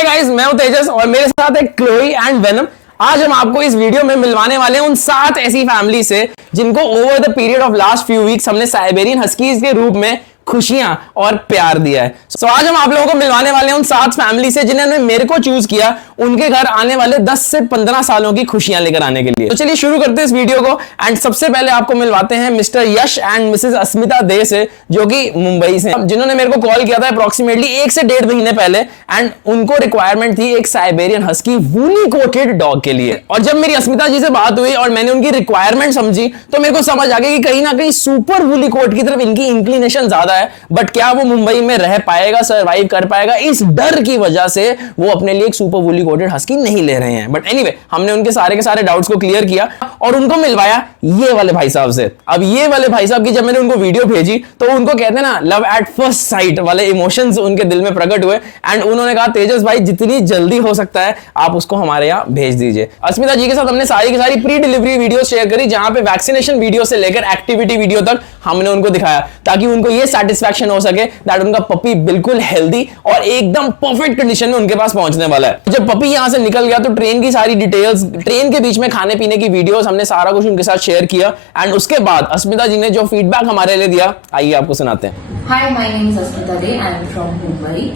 Hi guys, मैं हूं तेजस और मेरे साथ है क्लोई एंड वेनम। आज हम आपको इस वीडियो में मिलवाने वाले हैं उन 7 ऐसी फैमिली से जिनको over the period of last few weeks हमने साइबेरियन हस्कीज के रूप में खुशियां और प्यार दिया है। सो आज हम आप लोगों को मिलवाने वाले हैं उन 7 फैमिली से जिन्होंने मेरे को चूज किया उनके घर आने वाले 10 से 15 सालों की खुशियां लेकर आने के लिए। तो चलिए शुरू करते हैं इस वीडियो को। एंड सबसे पहले आपको मिलवाते हैं मिस्टर यश एंड मिसेस अस्मिता दे से, जो कि मुंबई से, जिन्होंने मेरे को कॉल किया था अप्रोक्सीमेटली 1 से 1.5 महीने पहले। एंड उनको रिक्वायरमेंट थी एक Siberian husky woolly coated dog के लिए। और जब मेरी अस्मिता जी से बात हुई और मैंने उनकी रिक्वायरमेंट समझी तो मेरे को समझ आ गया कि कहीं ना कहीं सुपर वूली कोट की तरफ इनकी इंक्लिनेशन ज्यादा है। बट क्या वो मुंबई में रह पाएगा, सर्वाइव कर पाएगा, इस डर की वजह से वो अपने लिए एक सुपर वूली कोटेड हस्की नहीं ले रहे हैं। बट एनीवे, हमने उनके सारे के सारे डाउट्स को क्लियर किया और उनको मिलवाया ये वाले भाई साहब से। अब ये वाले भाई साहब की जब मैंने उनको वीडियो भेजी तो उनको कहते हैं ना, लव एट फर्स्ट साइट वाले इमोशंस उनके दिल में प्रकट हुए। एंड उन्होंने कहा तेजस भाई जितनी जल्दी हो सकता है आप उसको हमारे यहाँ भेज दीजिए। अस्मिता जी के साथ हमने सारी की सारी प्री डिलीवरी वीडियो शेयर करी, जहां पे वैक्सीनेशन वीडियो से लेकर एक्टिविटी वीडियो तक हमने उनको दिखाया, ताकि उनको ये सेटिस्फैक्शन हो सके दैट उनका पपी बिल्कुल हेल्दी और एकदम परफेक्ट कंडीशन में उनके पास पहुंचने वाला है। जब पपी यहां से निकल गया तो ट्रेन की सारी डिटेल्स, ट्रेन के बीच में खाने पीने की वीडियोस, हमने सारा कुछ उनके साथ शेयर किया। एंड उसके बाद अस्मिता जी ने जो फीडबैक हमारे लिए दिया, आइए आपको सुनाते हैं। Hi, my name is Asmita Dey, I am from Mumbai.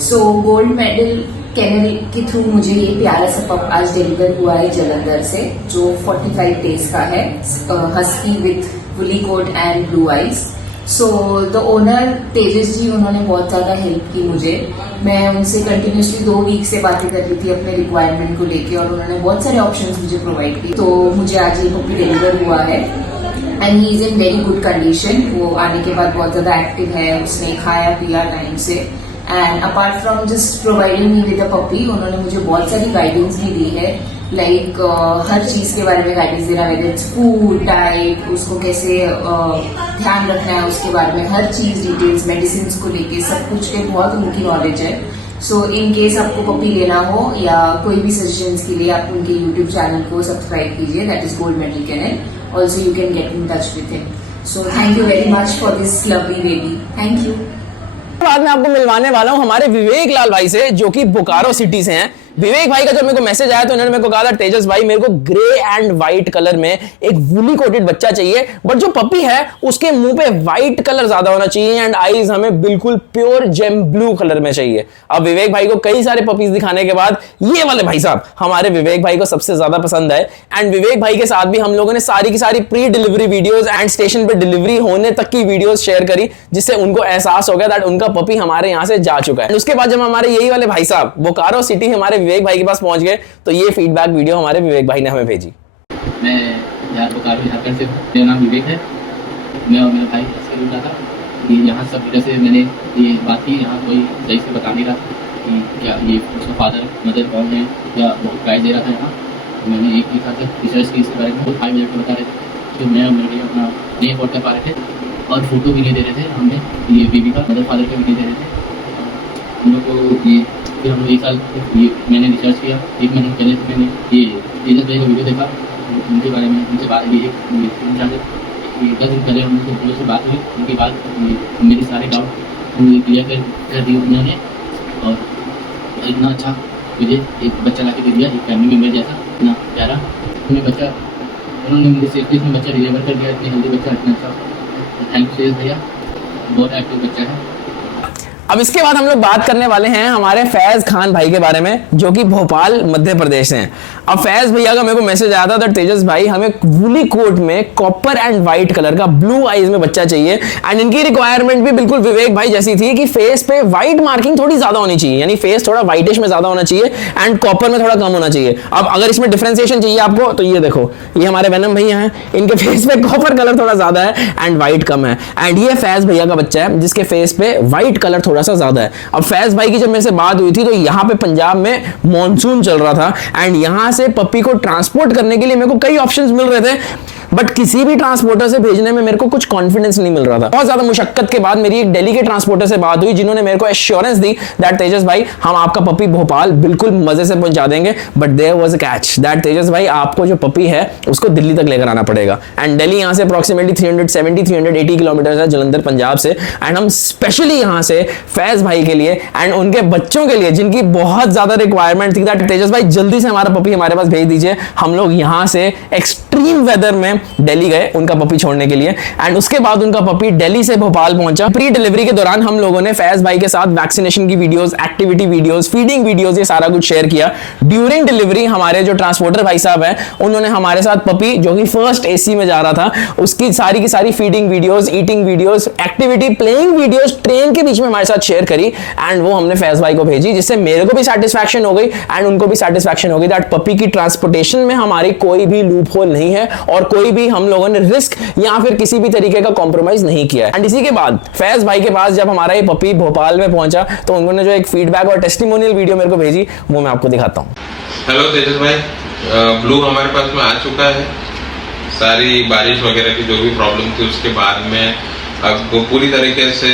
So gold medal kennel के थ्रू मुझे ये प्यारा सा पप आज डिलीवर हुआ है जलंधर से, जो 45 डेज का है, husky with woolly coat and blue eyes. So the owner Tejas ji, उन्होंने बहुत ज्यादा हेल्प की मुझे। मैं उनसे कंटिन्यूसली 2 वीक से बातें कर रही थी अपने रिक्वायरमेंट को लेके और उन्होंने बहुत सारे ऑप्शंस मुझे प्रोवाइड किए। तो मुझे आज ये पपी डिलीवर हुआ है and he is in very good condition. वो आने के बाद बहुत ज्यादा एक्टिव है, उसने खाया पिया टाइम से। And apart from just providing me with a puppy, उन्होंने मुझे बहुत सारी गाइडेंस भी दी है, लाइक हर चीज के बारे में गाइडेंस देना, वेदर इट्स फूड, डाइट, उसको कैसे ध्यान रखना है उसके बारे में हर चीज, डिटेल्स, मेडिसिन को लेके सब कुछ के बहुत उनकी नॉलेज है। सो इन केस आपको पपी लेना हो या कोई भी सजेशंस के लिए आप उनके यूट्यूब चैनल को सब्सक्राइब कीजिए, that is gold medal kennel. Also you can get in touch with him. So thank you very much for this lovely baby. Thank you. बाद में आपको मिलवाने वाला हूं हमारे विवेक लाल भाई से, जो कि बोकारो सिटी से हैं। विवेक भाई का जब मेरे को मैसेज आया तो उन्होंने मेरे को कहा था तेजस भाई मेरे को ग्रे एंड व्हाइट कलर में एक वुली कोटेड बच्चा चाहिए, बट जो पपी है उसके मुंह पे व्हाइट कलर ज्यादा होना चाहिए एंड आईज हमें बिल्कुल प्योर जेम ब्लू कलर में चाहिए। अब विवेक भाई को कई सारे पपीज दिखाने के बाद ये वाले भाई साहब हमारे विवेक भाई को सबसे ज्यादा पसंद आए। एंड विवेक भाई के साथ भी हम लोगों ने सारी की सारी pre delivery videos and station पे डिलीवरी होने तक की वीडियोस शेयर करी, जिससे उनको एहसास हो गया दैट उनका पपी हमारे यहाँ से जा चुका है। उसके बाद जब हमारे यही वाले भाई साहब बोकारो सिटी हमारे विवेक भाई के पास पहुंच गए तो ये फीडबैक वीडियो हमारे विवेक भाई ने हमें भेजी। मैं यहाँ बोकारो झारखंड से, मेरा नाम विवेक है। मैं और मेरा भाई से जुड़ा था कि यहाँ सब वजह से मैंने ये बात की, यहाँ कोई सही से बता नहीं रहा कि क्या ये उसका फादर मदर कौन है या बहुत गाइड दे रहा था। यहाँ मैंने एक ही खाते रिसर्च की इसके बारे में, 5 मिनट में बता रहे थे कि मैं और मेरे अपना नहीं अफोर्ड कर पा रहे थे और फोटो भी नहीं दे रहे थे। हमने ये बेबी का मदर फादर का भी नहीं दे रहे थे हम लोग को। ये फिर हम 1 साल ये मैंने रिसर्च किया। 1 महीने पहले मैंने ये तेजस भाई का वीडियो देखा, उनके बारे में उनसे बात हुई। 10 दिन पहले उनसे बात हुई, उनके बाद मेरे सारे डाउट क्लियर कर दिए उन्होंने और इतना अच्छा मुझे एक बच्चा ला के दे दिया, एक फैमिली मेम्बर जैसा, इतना प्यारा उन्हें बच्चा, उन्होंने मुझे सेफ्टी में बच्चा डिलीवर कर दिया, इतनी हेल्दी बच्चा, इतना अच्छा। थैंक यू तेजस भैया, बहुत एक्टिव बच्चा है। अब इसके बाद हम लोग बात करने वाले हैं हमारे फैज खान भाई के बारे में, जो कि भोपाल मध्य प्रदेश से हैं। अब फैज भैया का मेरे को मैसेज आया था तो तेजस भाई हमें वुली कोट में कॉपर एंड व्हाइट कलर का ब्लू आईज में बच्चा चाहिए। एंड इनकी रिक्वायरमेंट भी बिल्कुल विवेक भाई जैसी थी कि फेस पे व्हाइट मार्किंग थोड़ी ज्यादा होनी चाहिए, यानी फेस थोड़ा व्हाइटिश में ज्यादा होना चाहिए एंड कॉपर में थोड़ा कम होना चाहिए। अब अगर इसमें डिफरेंशिएशन चाहिए आपको तो ये देखो, ये हमारे वेनम भैया हैं, इनके फेस पे कॉपर कलर थोड़ा ज्यादा है एंड व्हाइट कम है। एंड ये फैज भैया का बच्चा है जिसके फेस पे व्हाइट कलर थोड़ा सा ज्यादा है। अब फैज भाई की जब मेरे से बात हुई थी तो यहाँ पे पंजाब में मॉनसून चल रहा था एंड यहाँ से पप्पी को ट्रांसपोर्ट करने के लिए मेरे को कई ऑप्शंस मिल रहे थे। बट किसी भी ट्रांसपोर्टर से भेजने में मेरे को कुछ कॉन्फिडेंस नहीं मिल रहा था। बहुत ज्यादा मुशक्कत के बाद मेरी एक दिल्ली के ट्रांसपोर्टर से बात हुई, जिन्होंने मेरे को एश्योरेंस दी दैट तेजस भाई हम आपका पपी भोपाल बिल्कुल मजे से पहुंचा देंगे, but there was a catch that Tejas भाई आपको जो पपी है उसको दिल्ली तक लेकर आना पड़ेगा। एंड दिल्ली यहाँ से अप्रोक्सीमेटली 380 किलोमीटर है जलंधर पंजाब से। एंड हम स्पेशली यहाँ से फैज भाई के लिए एंड उनके बच्चों के लिए जिनकी बहुत ज्यादा रिक्वायरमेंट थी दैट तेजस भाई जल्दी से हमारा पपी हमारे पास भेज दीजिए, हम लोग यहाँ से एक्सट्रीम वेदर में दिल्ली गए उनका पपी छोड़ने के लिए। एंड उसके बाद उनका पपी दिल्ली से भोपाल पहुंचा। प्री डिलीवरी के दौरान हम लोगों ने फैज भाई के साथ वैक्सीनेशन की videos, activity videos, feeding videos, ये सारा कुछ शेयर किया। ड्यूरिंग डिलीवरी हमारे जो ट्रांसपोर्टर भाई साहब हैं उन्होंने हमारे साथ पपी जो कि फर्स्ट एसी में जा रहा था उसकी सारी की सारी feeding videos, eating videos, activity, playing videos train के बीच में हमारे साथ शेयर करी। एंड वो हमने फैज भाई को भेजी, जिससे मेरे को भी सेटिस्फैक्शन हो गई एंड उनको भी सेटिस्फैक्शन हो गई दैट पपी की ट्रांसपोर्टेशन में हमारी कोई भी लूप होल नहीं है और कोई भी हम लोगों ने रिस्क या फिर किसी भी तरीके का कॉम्प्रोमाइज नहीं किया है। एंड इसी के बाद फैज भाई के पास जब हमारा ये पपी भोपाल में पहुंचा तो उन्होंने जो एक फीडबैक और टेस्टिमोनियल वीडियो मेरे को भेजी वो मैं आपको दिखाता हूं। हेलो तेजस भाई, ब्लू हमारे पास में आ चुका है। सारी बारिश वगैरह की जो भी प्रॉब्लम थी उसके बाद में अब वो पूरी तरीके से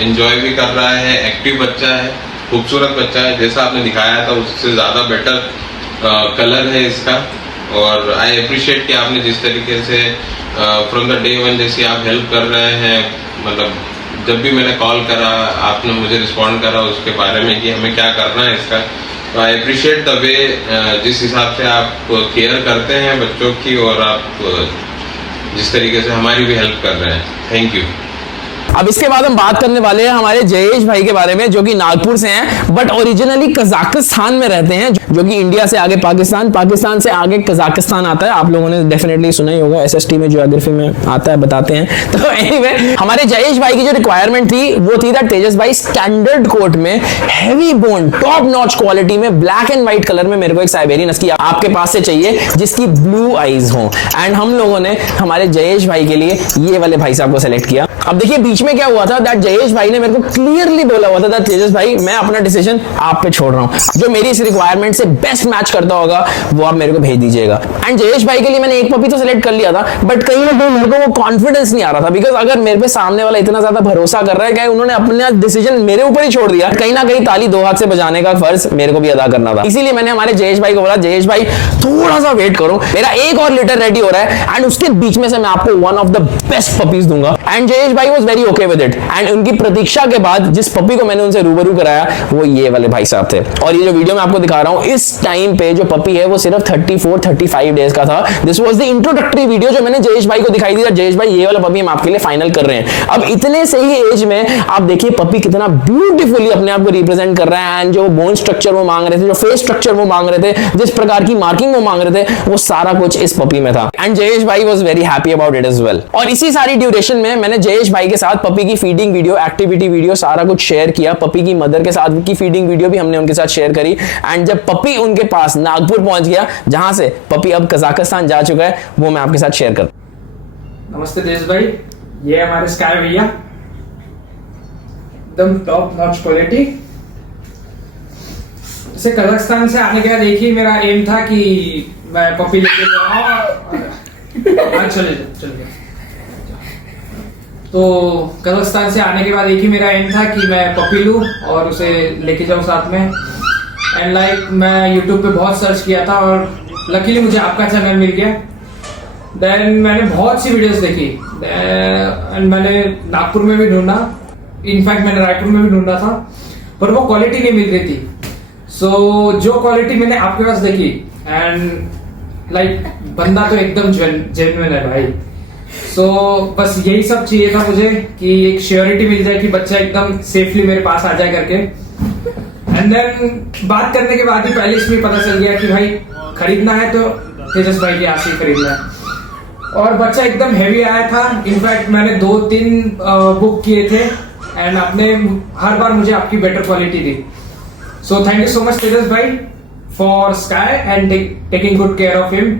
एंजॉय भी कर रहा है। एक्टिव बच्चा है, खूबसूरत बच्चा है, जैसा आपने दिखाया था उससे ज़्यादा बेटर कलर है इसका। और आई अप्रिशिएट कि आपने जिस तरीके से फ्रॉम द डे वन जैसी आप हेल्प कर रहे हैं, मतलब जब भी मैंने कॉल करा आपने मुझे रिस्पॉन्ड करा उसके बारे में कि हमें क्या करना है इसका। तो आई अप्रिशिएट द वे जिस हिसाब से आप केयर करते हैं बच्चों की और आप जिस तरीके से हमारी भी हेल्प कर रहे हैं। Thank you. अब इसके बाद हम बात करने वाले हैं हमारे जयेश भाई के बारे में जो कि नागपुर से हैं बट ओरिजिनली कजाकिस्तान में रहते हैं, जो कि इंडिया से आगे पाकिस्तान, पाकिस्तान से आगे कजाकिस्तान आता है। आप लोगों ने डेफिनेटली सुना ही होगा, एसएसटी में ज्योग्राफी में आता है, बताते हैं। तो एनीवे हमारे जयेश भाई की जो रिक्वायरमेंट थी वो थी दैट तेजस भाई स्टैंडर्ड कोट में heavy bone top notch quality में ब्लैक एंड व्हाइट कलर में मेरे को एक साइबेरियन हस्की आपके पास से चाहिए जिसकी ब्लू आईज हो। एंड हम लोगों ने हमारे जयेश भाई के लिए ये वाले भाई साहब को सेलेक्ट किया। अब देखिए बीच में क्या हुआ था दैट जयेश भाई ने मेरे को क्लियरली बोला हुआ था दैट तेजस भाई मैं अपना डिसीजन आप पे छोड़ रहा हूं, जो मेरी इस रिक्वायरमेंट से बेस्ट मैच करता होगा वो आप मेरे को भेज दीजिएगा। एंड जयेश भाई के लिए मैंने एक पपी तो सिलेक्ट कर लिया था बट कहीं ना कहीं मेरे को वो कॉन्फिडेंस नहीं आ रहा था, बिकॉज अगर मेरे पे सामने वाला इतना ज्यादा भरोसा कर रहा है कि उन्होंने अपना डिसीजन मेरे ऊपर ही छोड़ दिया, कहीं ना कहीं ताली दो हाथ से बजाने का फर्ज मेरे को भी अदा करना था। इसीलिए मैंने हमारे जयेश भाई को बोला जयेश भाई थोड़ा सा वेट करो, मेरा एक और लीटर रेडी हो रहा है एंड उसके बीच में से मैं आपको one of the best puppies दूंगा। And Jayesh bhai was very okay with it. And उनकी प्रतीक्षा के बाद जिस पपी को मैंने उनसे रूबरू कराया वो ये वाले भाई साहब थे। और ये जो वीडियो मैं आपको दिखा रहा हूं इस टाइम पे जो पपी है वो सिर्फ 34-35 डेज का था। This was the introductory video जो मैंने जयेश भाई को दिखाई दी था, जयेश भाई ये वाला पपी हम आपके लिए फाइनल कर रहे हैं। अब इतने से ही एज में आप देखिए पपी कितना ब्यूटीफुली अपने आप को रिप्रेजेंट कर रहा है। एंड जो बोन स्ट्रक्चर वो मांग रहे थे, जो फेस स्ट्रक्चर वो मांग रहे थे, जिस प्रकार की मार्किंग वो मांग रहे थे, वो सारा कुछ इस पपी में था। And Jayesh bhai was very happy about it as well. और इसी सारी ड्यूरेशन में मैंने जयेश भाई के साथ पपी की फीडिंग वीडियो, एक्टिविटी वीडियो सारा कुछ शेयर किया। पपी की मदर के साथ की फीडिंग वीडियो भी हमने उनके साथ शेयर करी। एंड जब पपी उनके पास नागपुर पहुंच गया जहां से पपी अब कजाकिस्तान जा चुका है, वो मैं आपके साथ शेयर कर। नमस्ते तेज भाई, ये हमारे स्काई भैया एकदम टॉप नॉच क्वालिटी। जैसे कजाकिस्तान से आने के बाद एक ही मेरा एम था कि मैं पपी लेके चले तो कजाकिस्तान से आने के बाद एक ही मेरा एम था कि मैं पपी लूं और उसे लेके जाऊं साथ में। एंड लाइक मैं यूट्यूब पे बहुत सर्च किया था और लकीली मुझे आपका चैनल मिल गया। देन मैंने बहुत सी वीडियोस देखी एंड मैंने नागपुर में भी ढूंढा, इनफैक्ट मैंने रायपुर में भी ढूंढा था, पर वो क्वालिटी नहीं मिल रही थी। सो जो क्वालिटी मैंने आपके पास देखी एंड लाइक बंदा तो एकदम जेन्युइन है भाई। सो बस यही सब चाहिए था मुझे कि एक श्योरिटी मिल जाए कि बच्चा एकदम सेफली मेरे पास आ जाए करके। एंड देन बात करने के बाद ही पहले इसमें पता चल गया कि भाई खरीदना है तो तेजस भाई के यहाँ से खरीदना है। और बच्चा एकदम हेवी आया था, इनफैक्ट मैंने 2-3 बुक किए थे एंड आपने हर बार मुझे आपकी बेटर क्वालिटी दी। So thank you so much Tejas भाई for Sky and taking good care of him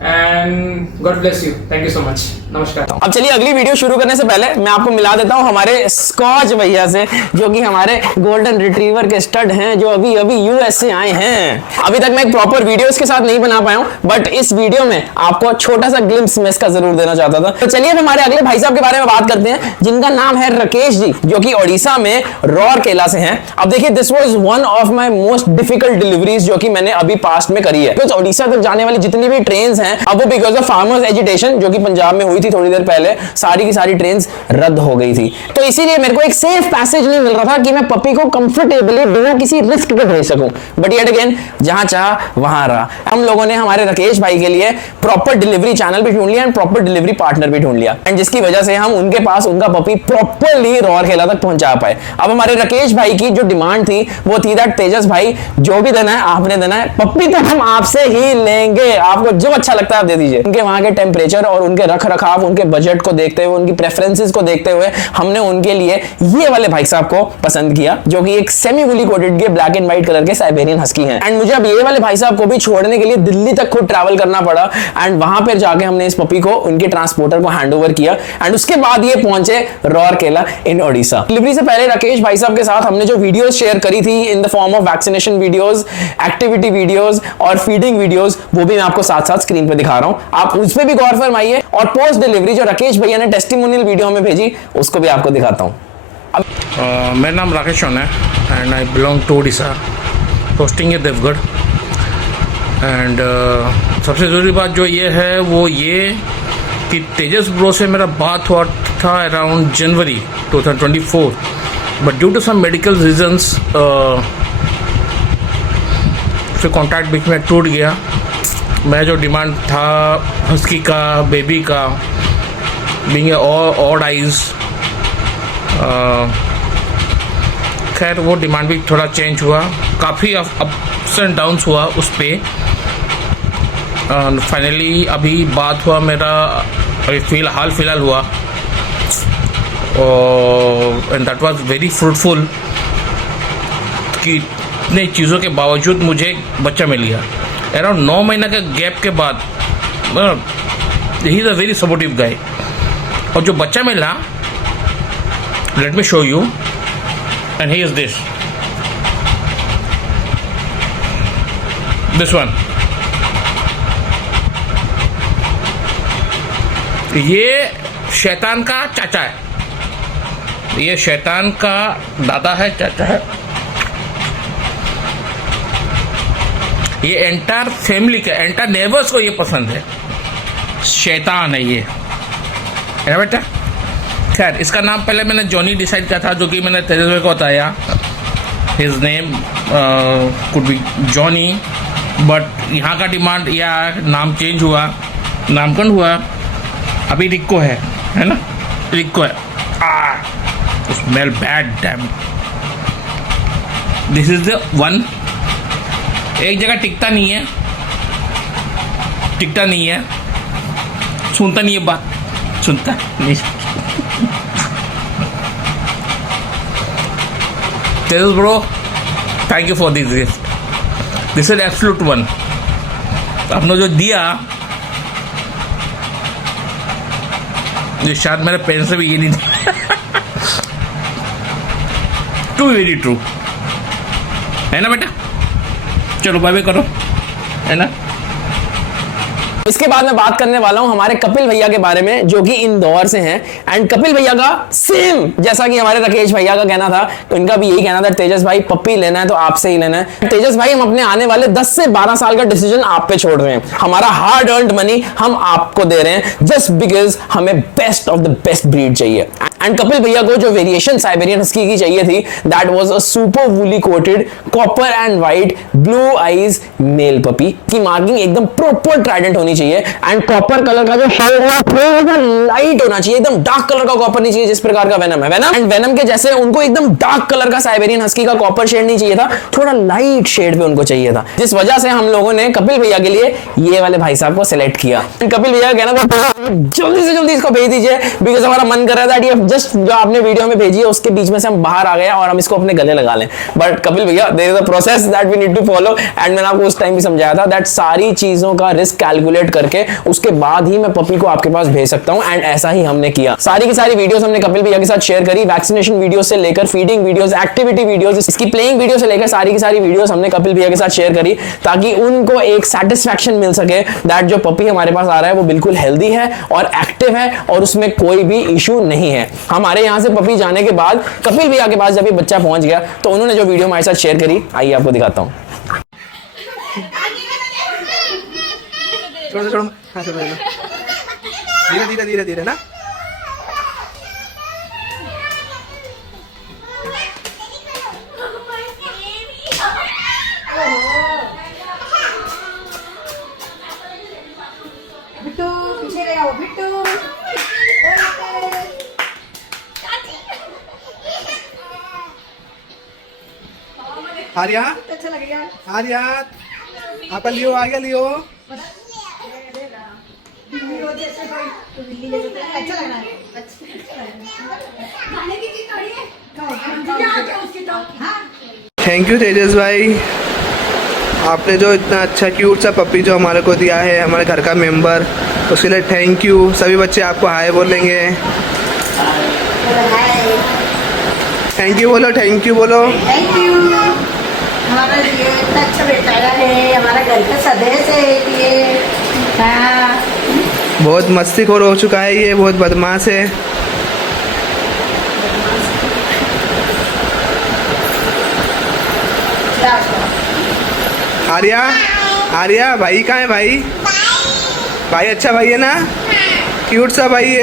and god bless you. Thank you so much. नमस्कार। अब चलिए अगली वीडियो शुरू करने से पहले मैं आपको मिला देता हूं हमारे स्कॉच भैया से, जो कि हमारे गोल्डन रिट्रीवर के स्टड हैं, जो अभी अभी यूएस से आए हैं। अभी तक मैं एक प्रॉपर वीडियो इसके साथ नहीं बना पाया हूं, बट इस वीडियो में आपको छोटा सा ग्लिम्स मैं इसका जरूर देना चाहता था। तो चलिए अब हमारे अगले भाई साहब के बारे में बात करते हैं, जिनका नाम है राकेश जी, जो कि ओडिशा में रौरकेला से हैं। अब देखिए, this was one of my most difficult deliveries जो कि मैंने अभी पास्ट में करी है। तो ओडिशा तक जाने वाली जितनी भी ट्रेन हैं, अब वो बिकॉज ऑफ फार्मर्स एजिटेशन जो कि पंजाब में हुई थी थोड़ी देर पहले, सारी की सारी ट्रेन रद्द हो गई थी। तो इसीलिए मेरे को एक सेफ पैसेज नहीं मिल रहा था कि मैं पपी को कंफर्टेबली बिना किसी रिस्क के भेज सकूं। बट येट अगेन, जहां चाह वहां रहा। हम लोगों ने हमारे राकेश भाई के लिए प्रॉपर डिलीवरी चैनल भी ढूंढ लिया एंड प्रॉपर डिलीवरी पार्टनर भी ढूंढ लिया, एंड जिसकी वजह से हम उनके पास उनका पपी प्रॉपरली रौरकेला तक पहुंचा पाए। अब हमारे राकेश भाई की जो डिमांड थी वो थी दैट तेजस भाई, जो भी देना है आपने देना है, पप्पी तो हम आपसे ही लेंगे, आपको जो अच्छा लगता है आप दे दीजिए। उनके वहां के टेम्परेचर और उनके रख रखाव, उनके बजट को देखते हुए, उनकी प्रेफरेंसेस को देखते हुए हमने उनके लिए ये वाले भाई साहब को पसंद किया, जो कि एक सेमी वुली कोटेड के ब्लैक एंड व्हाइट कलर के साइबेरियन हस्की हैं। एंड मुझे अब ये वाले भाई साहब को भी छोड़ने के लिए दिल्ली तक खुद ट्रैवल करना पड़ा, एंड वहां पर जाके हमने इस पपी को उनके ट्रांसपोर्टर को हैंड ओवर किया, एंड उसके बाद ये पहुंचे रौरकेला इन ओडिशा। डिलीवरी से पहले राकेश भाई साहब के साथ हमने जो वीडियोस शेयर करी थी in the form of vaccination videos, activity videos और फीडिंग वीडियोस, वो भी मैं आपको साथ साथ स्क्रीन पे दिखा रहा हूं। आप उस पे भी गौर फरमाइए, और पोस्ट डिलीवरी जो राकेश भैया ने टेस्टिमोनियल वीडियो में भेजी उसको भी आपको दिखाता हूं। मेरा नाम राकेश है and I belong to Odisha, posting है देवगढ़। एंड सबसे ज़रूरी बात जो ये है वो ये कि तेजस ब्रो से मेरा बात हुआ था around January 2024, but due to some medical reasons फिर कॉन्टैक्ट बीच में टूट गया। मैं जो डिमांड था हस्की का, बेबी का, बीइंग ऑड आइज, खैर वो डिमांड भी थोड़ा चेंज हुआ, काफ़ी अप्स एंड डाउन्स हुआ उस पर। फाइनली अभी बात हुआ मेरा, अभी हाल फिलहाल हुआ, and that was very fruitful कि इतने चीज़ों के बावजूद मुझे बच्चा मिल गया अराउंड 9 महीना के गैप के बाद। He is a very supportive guy, और जो बच्चा मिला, let me show you, and he is this one. ये शैतान का चाचा है, ये शैतान का दादा है, चाचा है। ये एंटायर फैमिली का, एंटायर नेबर्स को ये पसंद है, शैतान है ये, है ना बेटा। खैर इसका नाम पहले मैंने जॉनी डिसाइड किया था, जो कि मैंने तेजस भाई को बताया, his name could be Johnny, but यहाँ का डिमांड या नाम चेंज हुआ, नामकरण हुआ, अभी रिक्को है ना, रिक्को है। Smell bad dam. This is the one. एक जगह टिकता नहीं है, सुनता नहीं है बात, सुनता नहीं। Tejas bro, thank you for this gift, this is absolute one. आपने जो दिया, जो शायद मेरे पेरेंट्स से भी ये नहीं दिया। टू वेरी ट्रू, है ना बेटा। चलो बाय बाय करो, है ना। इसके बाद मैं बात करने वाला हूं हमारे कपिल भैया के बारे में, जो कि इंदौर से हैं। एंड कपिल भैया का सेम जैसा कि हमारे राकेश भैया का कहना था, तो इनका भी यही कहना था, तेजस भाई पप्पी लेना है तो आपसे ही लेना है। तेजस भाई, हम अपने आने वाले 10 से 12 साल का डिसीजन आप पे छोड़ रहे हैं। हमारा हार्ड अर्न्ड मनी हम आपको दे रहे हैं, जस्ट बिकॉज हमें best of the best breed चाहिए। एंड कपिल भैया को जो वेरिएशन साइबेरियन हस्की की चाहिए थी, that was a super woolly coated copper and white blue eyes mail puppy की मार्किंग एकदम प्रॉपर ट्राइडेंट होनी चाहिए। एंड कॉपर कलर का जो शेड है थोड़ा लाइट होना चाहिए, एकदम डार्क कलर का कॉपर नहीं चाहिए जिस प्रकार का वेनम है। वेनम एंड वेनम के जैसे उनको एकदम डार्क कलर का साइबेरियन हस्की का कॉपर शेड नहीं चाहिए था, थोड़ा लाइट शेड पे उनको चाहिए था, जिस वजह से हम लोगों ने कपिल भैया के लिए ये वाले भाई साहब को सिलेक्ट किया। कपिल भैया का कहना था जल्दी से जल्दी इसको भेज दीजिए, बिकॉज हमारा मन कर रहा था ये जस्ट जो आपने वीडियो में भेजी है उसके बीच में से हम बाहर आ गए और हम इसको अपने गले लगा लें। But Kapil bhaiya, there is a process that we need to follow, and मैंने आपको उस टाइम भी समझाया था दैट सारी चीजों का रिस्क कैलकुलेट कैलकुलेट करके उसके बाद ही मैं पपी को आपके पास भेज सकता हूं। एंड ऐसा ही हमने किया। सारी की सारी वीडियोस हमने कपिल भैया के साथ शेयर करी, वैक्सीनेशन वीडियो से लेकर फीडिंग वीडियोस, एक्टिविटी वीडियोस, इसकी प्लेइंग वीडियो से लेकर सारी की सारी वीडियोस हमने कपिल भैया के साथ शेयर करी, ताकि उनको एक सेटिस्फैक्शन मिल सके दैट जो पपी हमारे पास आ रहा है वो बिल्कुल हेल्दी है और एक्टिव है और उसमें कोई भी इशू नहीं है। हमारे यहाँ से पपी जाने के बाद कपिल भैया के पास जब ये बच्चा पहुंच गया तो उन्होंने जो वीडियो हमारे साथ शेयर करी, आइए आपको दिखाता हूँ। छोड़ो हाँ से धीरे धीरे धीरे धीरे ना। बिट्टू पीछे गया वो बिट्टू। आर्या अच्छा लगेगा। आर्या आपका लियो आ गया लियो। बिल्ली जैसे भाई तो बिल्ली जैसे अच्छा लग रहा है। खाने की चीज थोड़ी है। उसकी तो हाँ। थैंक यू तेजस भाई, आपने जो इतना अच्छा क्यूट सा पपी जो हमारे को दिया है, हमारे घर का मेंबर, उसके लिए थैंक यू। सभी बच्चे आपको हाय बोलेंगे। थैंक यू बोलो, थैंक यू बोलो। Thank you. हमारा ये इतना अच्छा बेटा है, हमारा घर का सदस्य है ये। हाँ। बहुत मस्तीखोर हो चुका है ये, बहुत बदमाश है। आर्या आर्या भाई कहाँ है भाई? भाई अच्छा भाई है ना, क्यूट सा भाई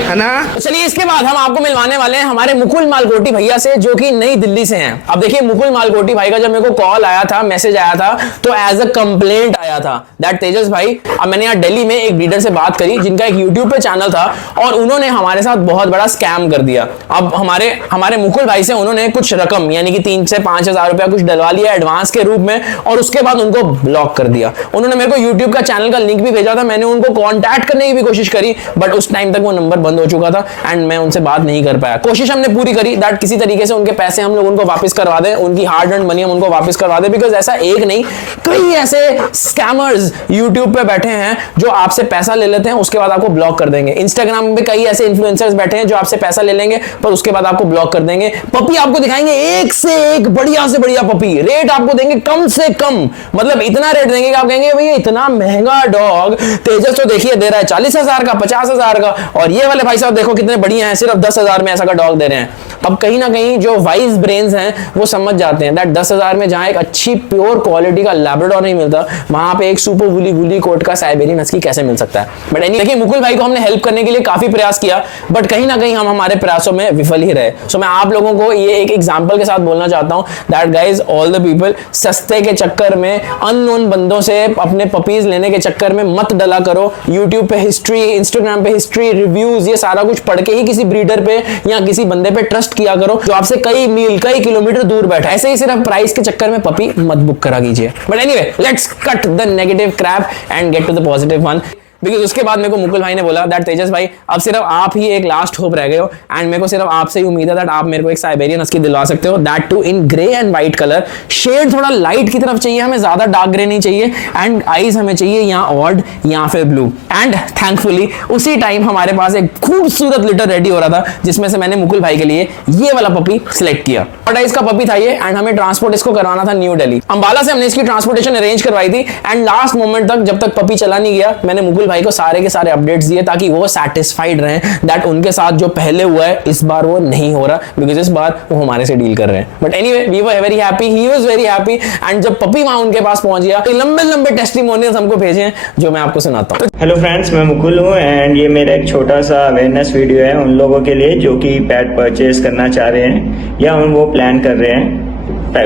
है ना। तो चलिए इसके बाद हम आपको मिलवाने वाले हैं हमारे मुकुल मालकोटी भैया से, जो कि नई दिल्ली से हैं। अब देखिए मुकुल मालकोटी भाई का जब मेरे को कॉल आया था, मैसेज आया था, तो एज अ कंप्लेंट आया था दैट तेजस भाई, अब मैंने यहाँ दिल्ली में एक ब्रीडर से बात करी जिनका एक यूट्यूब पे चैनल था और उन्होंने हमारे साथ बहुत बड़ा स्कैम कर दिया। अब हमारे मुकुल भाई से उन्होंने कुछ रकम यानी कि 3 से 5 हजार रुपया कुछ डलवा लिया एडवांस के रूप में और उसके बाद उनको ब्लॉक कर दिया। उन्होंने मेरे को यूट्यूब का चैनल का लिंक भी भेजा था, मैंने उनको कॉन्टैक्ट करने की भी कोशिश करी बट उस टाइम तक वो नंबर बंद हो चुका था एंड मैं उनसे बात नहीं कर पाया। कोशिश हमने पूरी करी दैट किसी तरीके से उनके पैसे हम लोग उनको वापस करवा दें, उनकी हार्ड अर्न्ड मनी हम उनको वापस करवा दें, बिकॉज ऐसा एक नहीं कई ऐसे स्कैमर्स यूट्यूब पे बैठे हैं जो आपसे पैसा ले लेते हैं उसके बाद आपको ब्लॉक कर देंगे। इंस्टाग्राम पे कई ऐसे इन्फ्लुएंसर्स बैठे हैं जो आपसे पैसा ले लेंगे पर उसके बाद आपको ब्लॉक कर देंगे। पपी आपको दिखाएंगे एक से एक बढ़िया से बढ़िया पपी, रेट आपको देंगे कम से कम, मतलब इतना रेट देंगे कि आप कहेंगे भैया इतना महंगा डॉग तेजस तो देखिए दे रहा है 40,000 का, 50,000 का, और ये वाले भाई साहब देखो कितने बढ़िया हैं, सिर्फ 10,000 में ऐसा का डॉग दे रहे हैं। अब कहीं ना कहीं जो वाइज ब्रेन्स हैं वो समझ जाते हैं दैट 10,000 में जहां एक अच्छी प्योर क्वालिटी का लैब्राडोर नहीं मिलता, वहां पे एक सुपर वुली कोट का साइबेरियन हस्की कैसे मिल सकता है। बट देखिए मुकुल भाई को हमने हेल्प करने के लिए काफी प्रयास किया बट कहीं ना कहीं हम हमारे प्रयासों में विफल ही रहे। सो मैं आप लोगों को ये एक एग्जांपल के साथ बोलना चाहता हूं that guys all the people, सस्ते के चक्कर में अननोन बंदों से अपने पपीज लेने के चक्कर में मत डला करो। यूट्यूब पे हिस्ट्री, इंस्टाग्राम पे हिस्ट्री, रिव्यूज, ये सारा कुछ पढ़ के ही किसी ब्रीडर पे या किसी बंदे पे ट्रस्ट किया करो जो आपसे कई मील कई किलोमीटर दूर बैठा है। ऐसे ही सिर्फ प्राइस के चक्कर में पपी मत बुक करा कीजिए। But anyway let's cut the negative crap and get to the positive one. Because उसके बाद मेरे को मुकुल भाई ने बोला दैट तेजस भाई अब सिर्फ आप ही एक लास्ट होप रह गए हो एंड मेरे को सिर्फ आपसे ही उम्मीद है दैट आप मेरे को एक साइबेरियन हस्की दिलवा सकते हो, that too in grey and white colour. Shade थोड़ा लाइट की तरफ चाहिए हमें, ज्यादा डार्क ग्रे नहीं चाहिए एंड आईज हमें चाहिए या ऑड या फिर ब्लू। एंड थैंकफुली उसी टाइम हमारे पास एक खूबसूरत लिटर रेडी हो रहा था जिसमें से मैंने मुकुल भाई के लिए ये वाला पपी सिलेक्ट किया। और इसका पपी था ये एंड हमें ट्रांसपोर्ट इसको करवाना था न्यू दिल्ली। अंबाला से हमने इसकी ट्रांसपोर्टेशन अरेंज करवाई थी एंड लास्ट मोमेंट तक जब तक पपी चला नहीं गया मैंने मुकुल भाई को सारे के सारे अपडेट्स दिए ताकि वो सेटिस्फाइड रहें दैट उनके साथ जो पहले हुआ है इस बार वो नहीं हो रहा, बिकॉज इस बार वो हमारे से डील कर रहे हैं। But anyway we were very happy, he was very happy and जब पपी वहां उनके पास पहुंच गया तो लंबे टेस्टिमोनियल्स हमको भेजे हैं जो मैं आपको सुनाता हूं। हेलो फ्रेंड्स, मैं मुकुल हूँ एंड ये मेरा एक छोटा सा अवेयरनेस वीडियो है उन लोगों के लिए जो कि पेट परचेज करना चाह रहे हैं या वो प्लान कर रहे हैं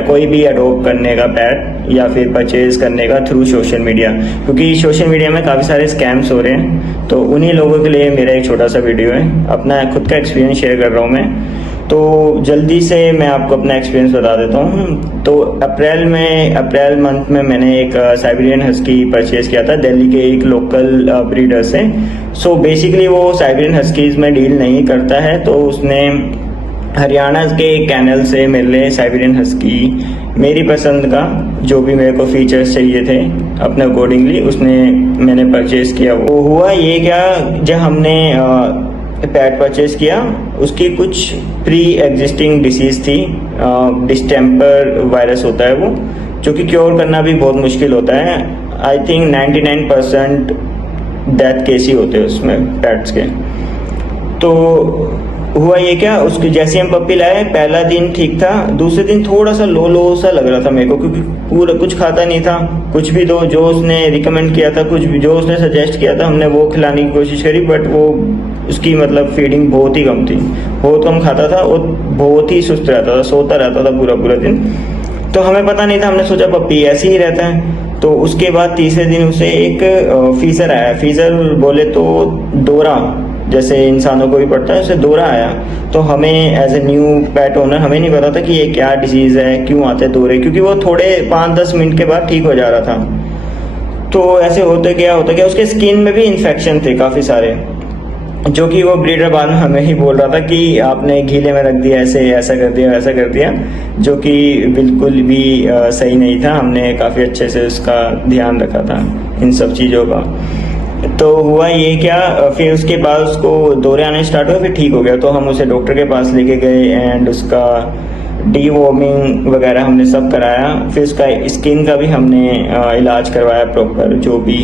कोई भी अडॉप्ट करने का पेट या फिर परचेज करने का थ्रू सोशल मीडिया, क्योंकि सोशल मीडिया में काफ़ी सारे स्कैम्स हो रहे हैं। तो उन्हीं लोगों के लिए मेरा एक छोटा सा वीडियो है, अपना खुद का एक्सपीरियंस शेयर कर रहा हूँ मैं। तो जल्दी से मैं आपको अपना एक्सपीरियंस बता देता हूँ। तो अप्रैल मंथ में मैंने एक साइबेरियन हस्की परचेज किया था दिल्ली के एक लोकल ब्रीडर से। सो बेसिकली वो साइबेरियन हस्कीज में डील नहीं करता है, तो उसने हरियाणा के कैनल से मेरे लिए साइबेरियन हस्की मेरी पसंद का जो भी मेरे को फीचर्स चाहिए थे अपने अकॉर्डिंगली उसने मैंने परचेज़ किया। वो हुआ ये क्या, जब हमने पैट परचेज़ किया उसकी कुछ प्री एग्जिस्टिंग डिसीज़ थी, डिस्टेम्पर वायरस होता है वो, जो कि क्योर करना भी बहुत मुश्किल होता है। आई थिंक 99% डेथ केस ही होते हैं उसमें पैट्स के। तो हुआ ये क्या, उसके जैसे हम पप्पी लाए पहला दिन ठीक था, दूसरे दिन थोड़ा सा लो सा लग रहा था मेरे को, क्योंकि पूरा कुछ खाता नहीं था, कुछ भी दो जो उसने रिकमेंड किया था, कुछ भी जो उसने सजेस्ट किया था हमने वो खिलाने की कोशिश करी, बट वो उसकी मतलब फीडिंग बहुत ही कम थी, बहुत कम खाता था और बहुत ही सुस्त रहता था, सोता रहता था पूरा दिन। तो हमें पता नहीं था, हमने सोचा पप्पी ऐसे ही रहता है। तो उसके बाद तीसरे दिन उसे एक फीसर आया, फीसर बोले तो दौरा जैसे इंसानों को भी पड़ता है, उसे दौरा आया। तो हमें as a new pet owner हमें नहीं पता था कि ये क्या डिजीज़ है, क्यों आते दौरे, क्योंकि वो थोड़े 5-10 मिनट के बाद ठीक हो जा रहा था। तो ऐसे होते क्या उसके स्किन में भी इन्फेक्शन थे काफ़ी सारे, जो कि वो ब्रीडर बाद में हमें ही बोल रहा था कि आपने गीले में रख दिया, ऐसा कर दिया वैसा कर दिया, जो कि बिल्कुल भी सही नहीं था। हमने काफ़ी अच्छे से उसका ध्यान रखा था इन सब चीज़ों का। तो हुआ ये क्या, फिर उसके बाद उसको दौरे आने स्टार्ट हुए, फिर ठीक हो गया। तो हम उसे डॉक्टर के पास लेके गए एंड उसका डीवॉर्मिंग वगैरह हमने सब कराया। फिर उसका स्किन का भी हमने इलाज करवाया प्रॉपर, जो भी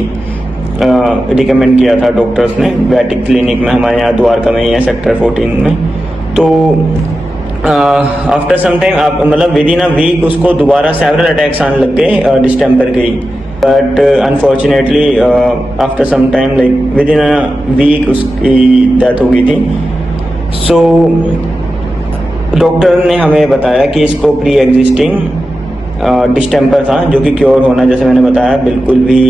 रिकमेंड किया था डॉक्टर्स ने वैटिक क्लिनिक में, हमारे यहाँ द्वारका में ही है सेक्टर 14 में। तो आफ्टर सम टाइम आप मतलब विद इन अ वीक उसको दोबारा सेवरल अटैक्स आने लग गए डिस्टेम्पर के ही, but unfortunately after some time like within a week उसकी डेथ हो गई थी। सो डॉक्टर ने हमें बताया कि इसको प्री एग्जिस्टिंग डिस्टेम्पर था, जो कि क्योर होना, जैसे मैंने बताया, बिल्कुल भी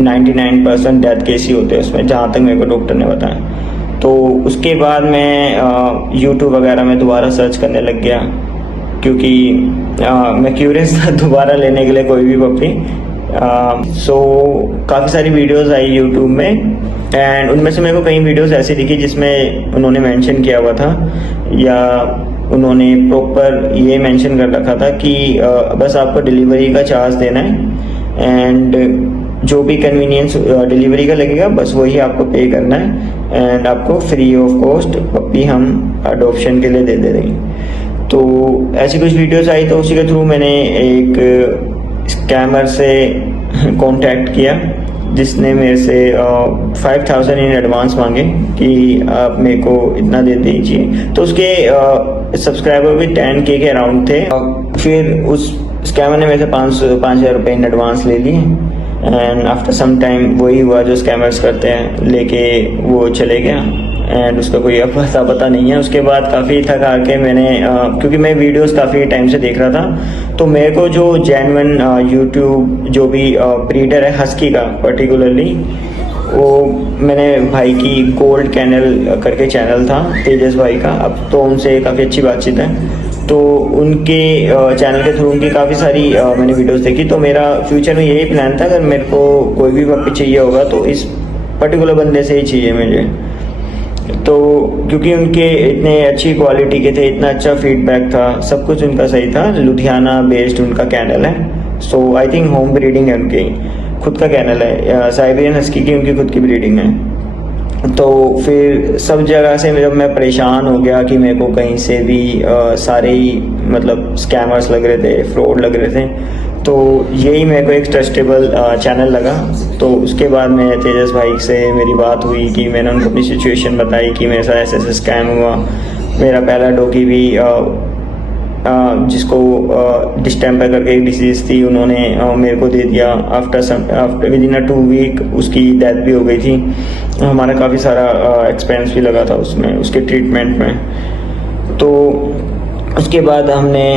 99% डेथ केस ही होते हैं उसमें, जहाँ तक मेरे को डॉक्टर ने बताया। तो उसके बाद मैं यूट्यूब वगैरह में दोबारा सर्च करने लग गया, क्योंकि मैं क्यूरियस था दोबारा लेने के लिए कोई भी पप्पी। सो काफ़ी सारी वीडियोस आई यूट्यूब में एंड उनमें से मेरे को कई वीडियोस ऐसी दिखी जिसमें उन्होंने मेंशन किया हुआ था या उन्होंने प्रॉपर ये मेंशन कर रखा था कि बस आपको डिलीवरी का चार्ज देना है एंड जो भी कन्वीनियंस डिलीवरी का लगेगा बस वही आपको पे करना है एंड आपको फ्री ऑफ कॉस्ट पप्पी हम अडॉप्शन के लिए दे देंगे। तो ऐसी कुछ वीडियोस आई, तो उसी के थ्रू मैंने एक स्कैमर से कांटेक्ट किया जिसने मेरे से 5000 इन एडवांस मांगे कि आप मेरे को इतना दे दीजिए। तो उसके सब्सक्राइबर भी 10K के अराउंड थे। फिर उस स्कैमर ने मेरे से 5,000 रुपये इन एडवांस ले लिए एंड आफ्टर सम टाइम वही हुआ जो स्कैमर्स करते हैं, लेके वो चले गया एंड उसका कोई अब पता नहीं है। उसके बाद काफ़ी थक हार के मैंने क्योंकि मैं वीडियोस काफ़ी टाइम से देख रहा था, तो मेरे को जो जेन्युइन यूट्यूब जो भी ब्रीडर है हस्की का पर्टिकुलरली, वो मैंने भाई की गोल्ड कैनल करके चैनल था तेजस भाई का, अब तो उनसे काफ़ी अच्छी बातचीत है। तो उनके चैनल के थ्रू उनकी काफ़ी सारी मैंने वीडियोस देखी। तो मेरा फ्यूचर में यही प्लान था, अगर मेरे को कोई भी पप्पी चाहिए होगा तो इस पर्टिकुलर बंदे से ही चाहिए मुझे। तो क्योंकि उनके इतने अच्छी क्वालिटी के थे, इतना अच्छा फीडबैक था, सब कुछ उनका सही था। लुधियाना बेस्ड उनका कैनल है, सो आई थिंक होम ब्रीडिंग है, उनकी खुद का कैनल है, साइबेरियन हस्की की उनकी खुद की ब्रीडिंग है। तो फिर सब जगह से जब मैं परेशान हो गया कि मेरे को कहीं से भी सारे ही मतलब स्कैमर्स लग रहे थे, फ्रॉड लग रहे थे, तो यही मेरे को एक ट्रस्टेबल चैनल लगा। तो उसके बाद मैं तेजस भाई से मेरी बात हुई कि मैंने उनको अपनी सिचुएशन बताई कि मेरे साथ ऐसे स्कैम हुआ। मेरा पहला डॉगी भी जिसको डिस्टेम्पर करके एक डिसीज़ थी, उन्होंने मेरे को दे दिया। आफ्टर विद इन 2 वीक उसकी डेथ भी हो गई थी। हमारा काफ़ी सारा एक्सपेंस भी लगा था उसमें, उसके ट्रीटमेंट में। तो उसके बाद हमने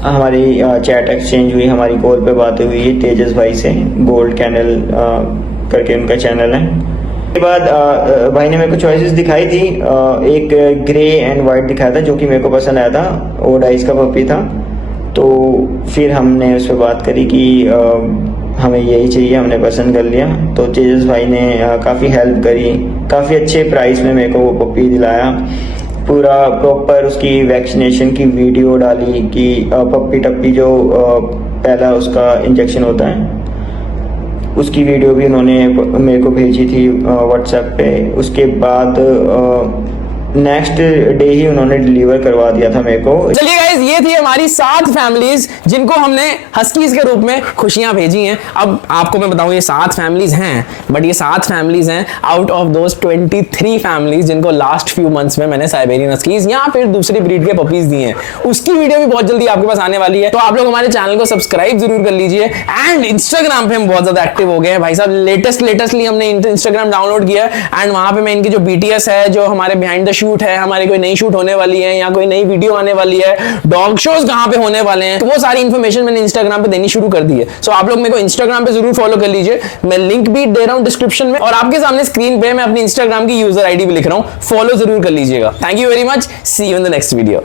हमारी चैट एक्सचेंज हुई, हमारी कॉल पे बातें हुई तेजस भाई से, गोल्ड कैनल करके उनका चैनल है। उसके बाद भाई ने मेरे को चॉइसेस दिखाई थी, एक ग्रे एंड वाइट दिखाया था जो कि मेरे को पसंद आया था, ओड आइस का पप्पी था। तो फिर हमने उस पर बात करी कि हमें यही चाहिए, हमने पसंद कर लिया। तो तेजस भाई ने काफ़ी हेल्प करी, काफ़ी अच्छे प्राइस में मेरे को वो पप्पी दिलाया। पूरा प्रॉपर उसकी वैक्सीनेशन की वीडियो डाली कि पप्पी टप्पी जो पहला उसका इंजेक्शन होता है उसकी वीडियो भी उन्होंने मेरे को भेजी थी व्हाट्सएप पे। उसके बाद नेक्स्ट डे ही उन्होंने डिलीवर करवा दिया था मेरे को। चलिए गाइस, ये थी हमारी 7 फैमिलीज जिनको हमने हस्कीज के रूप में खुशियां भेजी हैं। अब आपको मैं बताऊं, ये 7 फैमिलीज हैं, बट ये 7 फैमिलीज हैं आउट ऑफ दोज 23 फैमिलीज जिनको लास्ट फ्यू मंथ्स में मैंने साइबेरियन हस्कीज या फिर दूसरी ब्रीड के पपीज दिए हैं। उसकी वीडियो भी बहुत जल्दी आपके पास आने वाली है, तो आप लोग हमारे चैनल को सब्सक्राइब जरूर कर लीजिए। एंड इंस्टाग्राम पे हम बहुत ज्यादा एक्टिव हो गए हैं भाई साहब। लेटेस्टली हमने इंस्टाग्राम डाउनलोड किया है एंड वहां पे मैं इनकी जो BTS है, जो हमारे बिहाइंड द शूट है, हमारी कोई नई शूट होने वाली है या कोई नई वीडियो आने वाली है, डॉग शोज कहां पे होने वाले हैं, तो वो सारी इंफॉर्मेशन मैंने इंस्टाग्राम पे देनी शुरू कर दी है। सो आप लोग मेरे को इंस्टाग्राम पे जरूर फॉलो कर लीजिए, मैं लिंक भी दे रहा हूं डिस्क्रिप्शन में, और आपके सामने स्क्रीन पे मैं अपनी इंस्टाग्राम की यूजर ID भी लिख रहा हूं, फॉलो जरूर कर लीजिएगा। Thank you very much, see you in the next video.